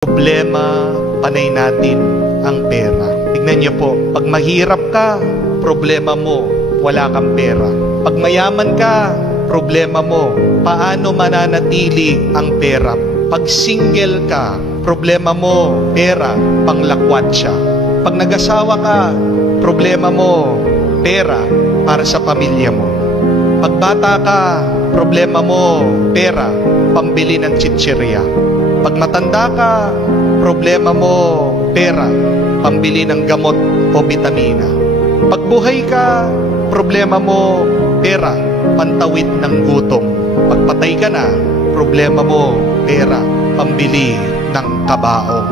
Problema, panay natin ang pera. Tignan niyo po, pag mahirap ka, problema mo, wala kang pera. Pag mayaman ka, problema mo, paano mananatili ang pera. Pag single ka, problema mo, pera, panglakwat siya. Pag nag-asawa ka, problema mo, pera, para sa pamilya mo. Pag bata ka, problema mo, pera, pambili ng chichirya. Pag matanda ka, problema mo, pera, pambili ng gamot o bitamina. Pag buhay ka, problema mo, pera, pantawid ng gutom. Pag patay ka na, problema mo, pera, pambili ng kabaong.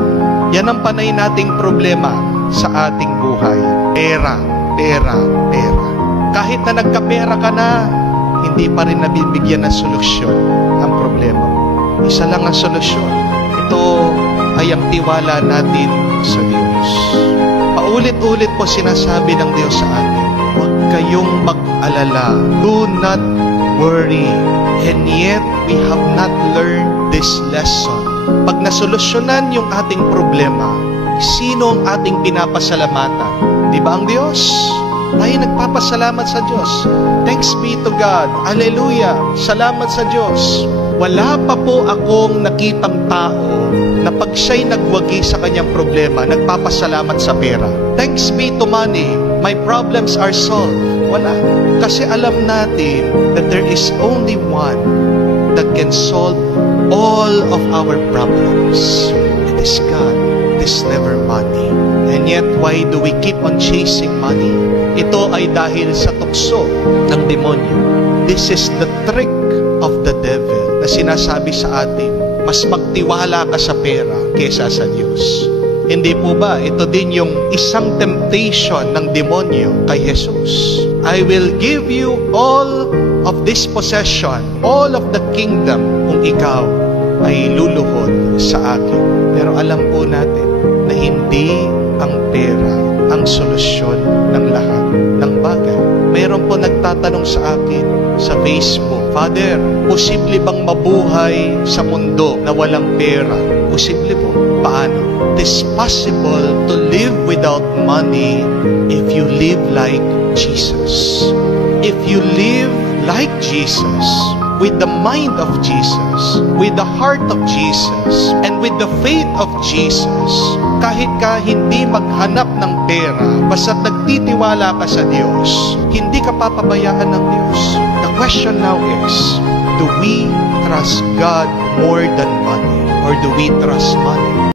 Yan ang panay nating problema sa ating buhay. Pera, pera, pera. Kahit na nagkapera ka na, hindi pa rin nabibigyan ng solusyon ang problema mo. Isa lang ang solusyon. Ito ay ang tiwala natin sa Diyos. Paulit-ulit po sinasabi ng Diyos sa atin, huwag kayong mag-alala. Do not worry. And yet, we have not learned this lesson. Pag nasolusyonan yung ating problema, sino ang ating pinapasalamatan? Di ba ang Diyos? Tayo nagpapasalamat sa Diyos. Thanks be to God. Hallelujah. Salamat sa Diyos. Wala pa po akong nakitang tao na pag siya'y nagwagi sa kanyang problema, nagpapasalamat sa pera. Thanks be to money. My problems are solved. Wala. Kasi alam natin that there is only one that can solve all of our problems. It is God. It is never money. And yet, why do we keep on chasing money? Ito ay dahil sa tukso ng demonyo. This is the trick of the devil na sinasabi sa atin, mas magtiwala ka sa pera kesa sa Diyos. Hindi po ba ito din yung isang temptation ng demonyo kay Jesus? I will give you all of this possession, all of the kingdom, kung ikaw ay luluhod sa akin. Pero alam po natin na hindi ang pera ang solusyon ng lahat ng bagay. Mayroon po nagtatanong sa akin sa Facebook, Father, posible bang mabuhay sa mundo na walang pera? Posible po. Paano? It is possible to live without money if you live like Jesus. If you live like Jesus, with the mind of Jesus, with the heart of Jesus, and with the faith of Jesus, kahit ka hindi maghanap ng pera, basta nagtitiwala ka sa Diyos, hindi ka papabayaan ng Diyos. The question now is, do we trust God more than money? Or do we trust money?